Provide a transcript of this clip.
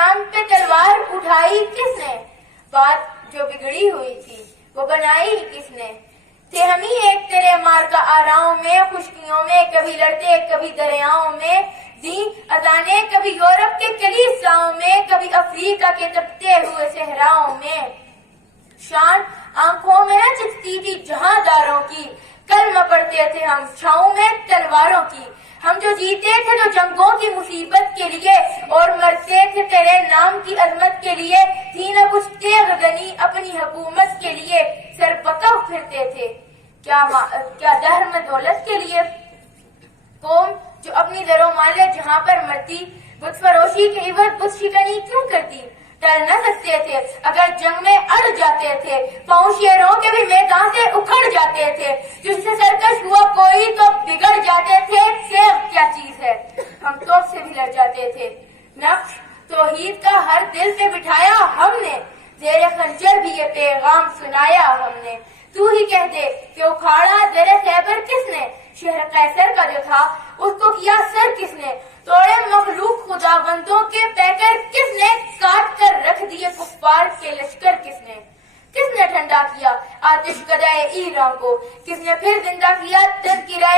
نام پہ تلوار اٹھائی کس نے؟ بات جو بگڑی ہوئی تھی وہ بنائی کس نے؟ تھے ہم ہی ایک تیرے مار کا آراؤں میں، خشکیوں میں کبھی لڑتے کبھی دریاؤں میں، دین اذانے کبھی یورپ کے کلیساؤں میں، کبھی افریقہ کے تپتے ہوئے صحراؤں میں۔ شان آنکھوں میں نہ چکتی تھی جہاں داروں کی، کلمہ پڑھتے تھے ہم چھاؤں میں تلواروں کی۔ ہم جو جیتے تھے تو جنگوں کی مصیبت کے لیے، اور مرتے تھے تیرے نام کی عظمت کے لیے۔ تھی نہ کچھ تیغ گنی اپنی حکومت کے لیے، سر پکڑ پھرتے تھے کیا دہر میں دولت کے لیے۔ قوم جو اپنی در و مال جہاں پر مرتی، بت فروشی کے عوض بت شکنی کیوں کرتی؟ ٹل نہ سکتے تھے اگر جنگ میں اڑ جاتے تھے، پاؤں شیروں کے بھی میدان سے اکھڑ جاتے تھے۔ جس سے سرکش ہوا کوئی تو بگڑ جاتے تھے، سیب کیا چیز ہے ہم توپ سے بھی لڑ جاتے تھے۔ نقش توحید کا ہر دل پہ بٹھایا ہم نے، زیر خنجر بھی یہ پیغام سنایا ہم نے۔ تو ہی کہہ دے کہ اکھاڑا در خیبر کس نے؟ شہر قیصر کا جو تھا اس کو کیا سر کس نے؟ توڑے مخلوق خدا بندوں کے پیکر کس نے؟ کاٹ کر رکھ دیے کفار کے لشکر کس نے؟ کس نے ٹھنڈا کیا آتش کدائے ایران کو؟ کس نے پھر زندہ کیا تذکرہ